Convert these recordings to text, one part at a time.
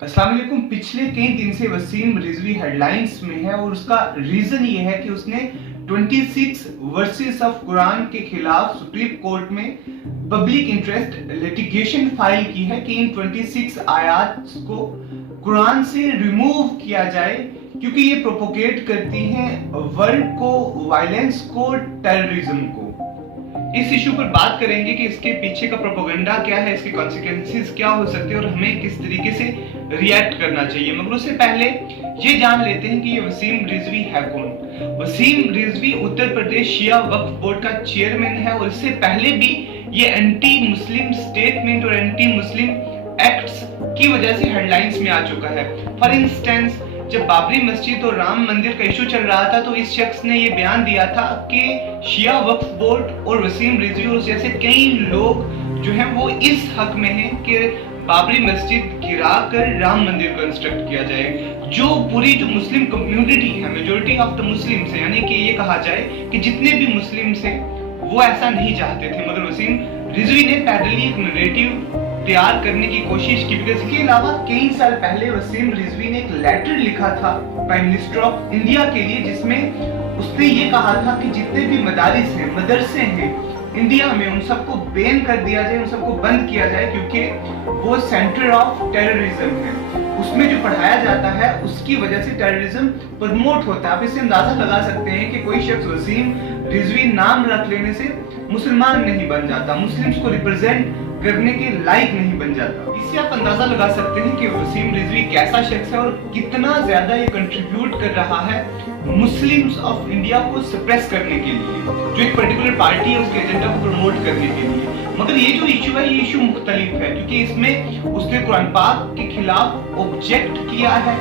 अस्सलाम वालेकुम। पिछले कई दिन से वसीम रिजवी हेडलाइंस में है और उसका रीजन ये है कि उसने 26 वर्सेस ऑफ कुरान के खिलाफ सुप्रीम कोर्ट में पब्लिक इंटरेस्ट लिटिगेशन फाइल की है कि इन 26 आयात को कुरान से रिमूव किया जाए क्योंकि ये प्रोपोगेट करती हैं वर्ल्ड को, वायलेंस को, टेररिज्म को। इस इशू पर बात करेंगे कि इसके पीछे का प्रोपेगेंडा क्या है, इसके कॉन्सिक्वेंसेस क्या हो सकते हैं और हमें किस तरीके से रिएक्ट करना चाहिए। मगर उससे पहले ये जान लेते हैं कि ये वसीम रिजवी है कौन। वसीम रिजवी उत्तर प्रदेश शिया वक्फ बोर्ड का चेयरमैन है और इससे पहले भी ये एंटी मुस्लिम स्टेटमेंट और एंटी मुस्लिम एक्ट्स की वजह से हेडलाइंस में आ चुका है। फॉर इंस्टेंस, जब बाबरी मस्जिद और राम मंदिर का इशू चल रहा था तो इस शख्स ने ये बयान दिया था कि शिया वक्फ बोर्ड और वसीम रिजवी और जैसे कई लोग जो हैं वो इस हक में हैं कि बाबरी मस्जिद गिराकर राम मंदिर कंस्ट्रक्ट किया जाए। जो पूरी जो मुस्लिम कम्युनिटी है, मेजॉरिटी ऑफ द मुस्लिम्स है, यानी कि ये कहा जाए कि जितने भी मुस्लिम्स हैं वो ऐसा नहीं चाहते थे, मगर वसीम रिजवी ने पैरेलली एक नैरेटिव तैयार करने की कोशिश की। इसके अलावा कई साल पहले वसीम रिजवी ने एक लेटर लिखा था प्राइम मिनिस्टर ऑफ इंडिया के लिए, जिसमें उसने ये कहा था कि जितने भी मदारिस हैं, मदरसे हैं इंडिया में, उन सबको बैन कर दिया जाए, उन सबको बंद किया जाए क्योंकि वो सेंटर ऑफ टेररिज्म है। उसमें जो पढ़ाया जाता है उसकी वजह से टेररिज्म प्रमोट होता है। आप इससे अंदाजा लगा सकते हैं कि कोई शख्स वसीम रिजवी नाम रख लेने से मुसलमान नहीं बन जाता, मुस्लिम्स को रिप्रेजेंट करने के लायक नहीं बन जाता। इससे आप अंदाजा लगा सकते हैं कि वसीम रिजवी कैसा शख्स है और कितना ज्यादा ये कंट्रीब्यूट कर रहा है मुस्लिम्स ऑफ इंडिया को सप्रेस करने के लिए, जो एक पर्टिकुलर पार्टी है उसके एजेंडा को प्रमोट करने के लिए। मगर ये जो इशू है ये इशू मुख्तलिफ है क्योंकि इसमें उसने कुरान पाक के खिलाफ ऑब्जेक्ट किया है,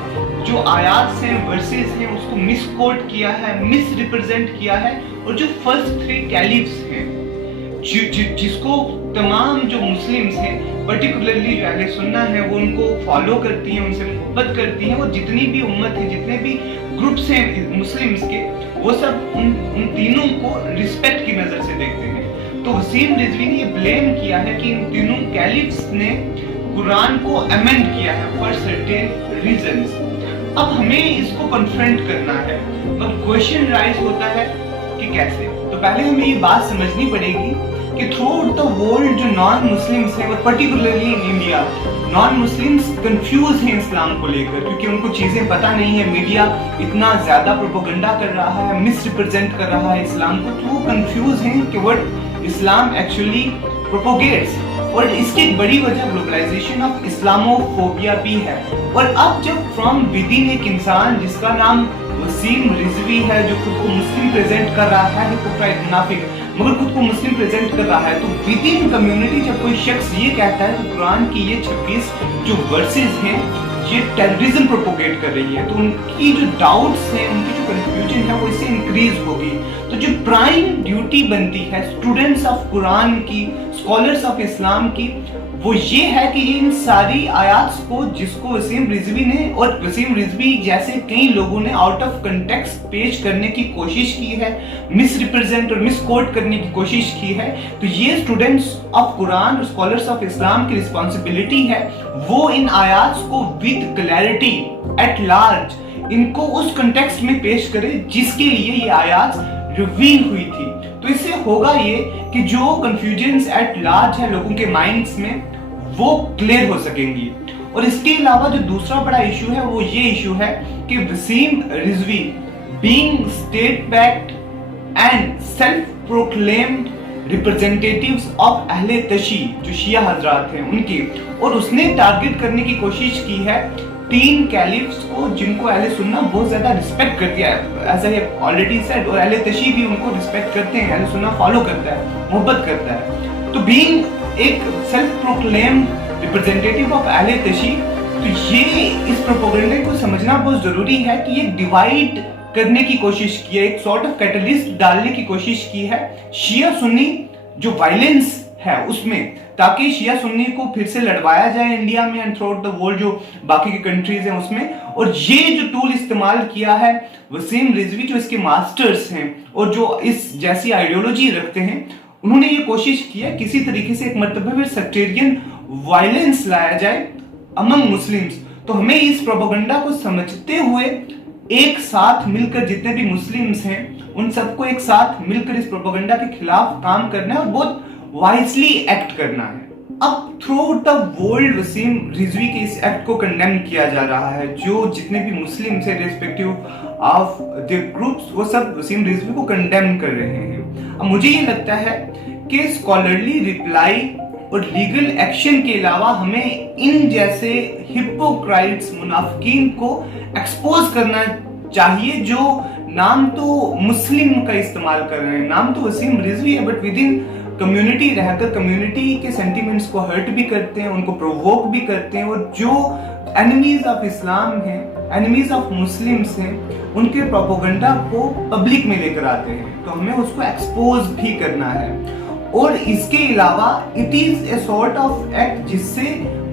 जो आयात हैं, वर्सेस हैं, उसको मिसकोट किया है, मिस रिप्रेजेंट किया है, और जो फर्स्ट 3 कैलिफ्स हैं जिसको तमाम जो मुस्लिम्स हैं, पर्टिकुलरली जो अहले सुन्ना है, वो उनको फॉलो करती हैं, उनसे मोहब्बत करती हैं, वो जितनी भी उम्मत है, जितने भी ग्रुप्स हैं मुस्लिम्स के, वो सब उन तीनों को रिस्पेक्ट की नजर से देखते हैं। तो वसीम रिजवी ने ये ब्लेम किया है कि इन तीनों कैलिफ्स ने कुरान को अमेंड किया है फॉर सर्टेन रीजंस। अब हमें इसको कन्फ्रंट करना है, मगर क्वेश्चन राइज होता है कि कैसे। तो पहले हमें ये बात समझनी पड़ेगी कि थ्रू आउट द वर्ल्ड जो नॉन मुस्लिम्स हैं और particularly in India non Muslims confuse हैं इस्लाम को लेकर, क्योंकि उनको चीजें पता नहीं है। मीडिया इतना ज्यादा प्रोपेगेंडा कर रहा है, मिस रिप्रेजेंट कर रहा है इस्लाम को, तो वो कंफ्यूज हैं कि व्हाट इस्लाम एक्चुअली प्रोपोगेट्स। और इसकी एक बड़ी वजह ग्लोबलाइजेशन ऑफ इस्लामोफोबिया भी है। और अब जब फ्रॉम विद इन एक इंसान जिसका नाम वसीम रिजवी है, जो खुद को मुस्लिम प्रेजेंट कर रहा है, मुनाफिक मगर खुद को मुस्लिम प्रेजेंट कर रहा है, तो विद इन कम्युनिटी जब कोई शख्स ये कहता है कि कुरान की ये 26 जो वर्सेस हैं ये टेररिज्म प्रोपोगेट कर रही है, तो उनकी जो डाउट्स हैं, उनकी जो कंफ्यूजन है वो इससे इंक्रीज होगी। तो जो प्राइम ड्यूटी बनती है स्टूडेंट्स ऑफ कुरान की, स्कॉलर्स ऑफ इस्लाम की, वो ये है कि इन सारी आयात को जिसको वसीम रिजवी ने और वसीम रिजवी जैसे कई लोगों ने आउट ऑफ कंटेक्स्ट पेश करने की कोशिश की है, मिस रिप्रेजेंट और मिस कोट करने की कोशिश की है, तो ये स्टूडेंट्स ऑफ कुरान और स्कॉलर्स ऑफ इस्लाम की रिस्पॉन्सिबिलिटी है वो इन आयात को विद क्लैरिटी एट लार्ज इनको उस कंटेक्स्ट में पेश करे जिसके लिए ये आयात रिवील हुई थी। तो इससे होगा ये कि जो कंफ्यूजन्स एट लार्ज है लोगों के माइंड्स में वो क्लियर हो सकेंगी। और इसके अलावा जो दूसरा बड़ा इशू है वो ये इशू है कि Waseem Rizvi being state backed and self proclaimed representatives of अहले तशी जो शिया हजरात हैं उनकी, और उसने टारगेट करने की कोशिश की है 3 कैलिफ्स को जिनको अहले सुन्ना बहुत ज्यादा रिस्पेक्ट करती है, as I have already said, और अहले तशी भी उनको रिस्पेक्ट करते हैं, अहले सुन्ना फॉलो करता है, मोहब्बत करता है। तो बीइंग एक सेल्फ प्रोक्लेम्ड रिप्रेजेंटेटिव ऑफ अहले तशी, तो ये इस प्रोपेगेंडा को समझना बहुत जरूरी है कि ये डिवाइड करने की कोशिश की है, एक सॉर्ट ऑफ कैटलिस्ट डालने की कोशिश की है शिया सुन्नी जो वायलेंस है उसमें, ताकि शिया सुन्नी को फिर से लड़वाया जाए इंडिया में and through out the world जो बाकी के कंट्रीज हैं उसमें। और ये जो टूल इस्तेमाल किया है वसीम रिजवी जो इसके मास्टर्स हैं और जो इस जैसी आइडियोलॉजी रखते हैं, उन्होंने ये कोशिश की है किसी तरीके से एक मर्तबा फिर सेक्टेरियन वायलेंस लाया जाए अमंग मुस्लिम्स। तो हमें इस प्रोपेगेंडा को समझते हुए एक साथ मिलकर जितने भी मुस्लिम्स हैं उन सबको एक साथ मिलकर इस प्रोपेगेंडा के खिलाफ काम करना है और बहुत वाइजली एक्ट करना है। अब throughout the world Waseem Rizvi के इस एक्ट को कंडेम किया जा रहा है। जो जितने भी मुस्लिम है रिस्पेक्टिव ऑफ द ग्रुप्स वो सब वसीम रिजवी को कंडेम कर रहे हैं। अब मुझे ये लगता है कि स्कॉलरली रिप्लाई और लीगल एक्शन के अलावा हमें इन जैसे हिपोक्राइट्स मुनाफिकीन को एक्सपोज करना चाहिए जो नाम तो मुस्लिम का इस्तेमाल कर रहे हैं, नाम तो वसीम रिजवी है बट विद इन कम्युनिटी रहकर कम्युनिटी के सेंटिमेंट्स को हर्ट भी करते हैं, उनको प्रोवोक भी करते हैं और जो एनिमीज ऑफ इस्लाम हैं, एनिमीज ऑफ मुस्लिम्स हैं, उनके प्रोपेगेंडा को पब्लिक में लेकर आते हैं। तो हमें उसको एक्सपोज भी करना है। और इसके अलावा it is a sort of act जिससे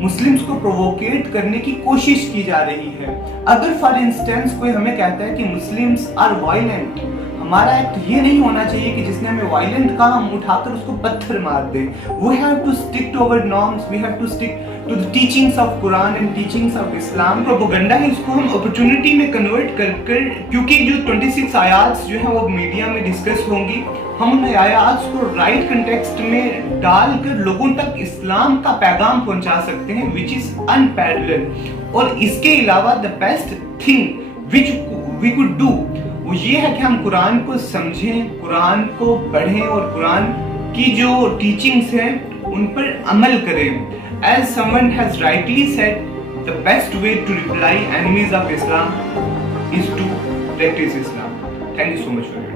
मुस्लिम्स को प्रोवोकेट करने की कोशिश की जा रही है। अगर फॉर इंस्टेंस कोई हमें कहता है कि मुस्लिम्स आर वायलेंट, हमारा एक्ट ये नहीं होना चाहिए कि जिसने हमें वायलेंट कहा हम उठाकर उसको पत्थर मार दें। We have to stick to our norms, we have to stick to the teachings of Quran and teachings of Islam. Propaganda है इसको हम अपॉर्चुनिटी में कन्वर्ट कर क्योंकि जो 26 आयात जो है वो मीडिया में डिस्कस होंगी, हम उन आयात को राइट कंटेक्स्ट में डालकर लोगों तक इस्लाम का पैगाम पहुंचा सकते हैं विच इज अनपैरेलल। और इसके अलावा the best thing which we could do वो ये है कि हम कुरान को समझें, कुरान को पढ़ें और कुरान की जो टीचिंग्स हैं उन पर अमल करें। As someone has rightly said, the best way to reply enemies of Islam is to practice Islam. Thank you so much for your